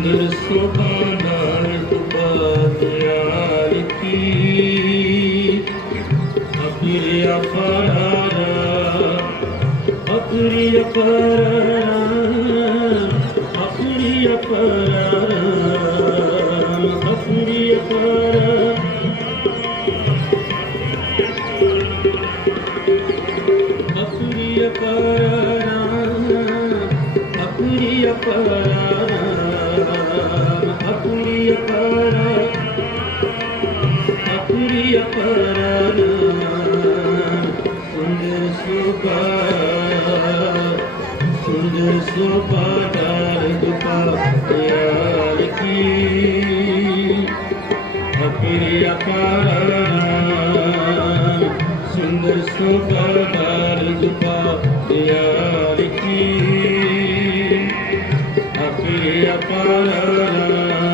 ਸੁੰਦਰ ਸੁਭਾਨਾਲ ਤੁਪਾਦਿਆਲ ਕੀ? ਅਪਿਰਿ ਅਪਾਰਾ ਅਪਿਰਿ ਅਪਾਰਾ ਅਪਿਰਿ ਅਪਾਰਾ ਅਪਿਰਿ ਅਪਾਰਾ ਅਪੁਰੀ ਅਪਾਰਾ ਅਪੁਰੀ ਅਪਾਰਾ ਅਪੁਰੀ ਅਪਾਰਾ ਸੁੰਦਰ ਸੁਭਾ ਸੁੰਦਰ ਸੁਭਾ ਦੁਪਾ ਪਿਆਰ ਕੀ ਅਪਿਰਿ ਅਪਾਰਾ ਸੁੰਦਰ ਸੁਪਾਦਾਰ ਦੁਪਾ ਦਿਆਲ ਕੀ ਅਪਿਰਿ ਅਪਾਰਾ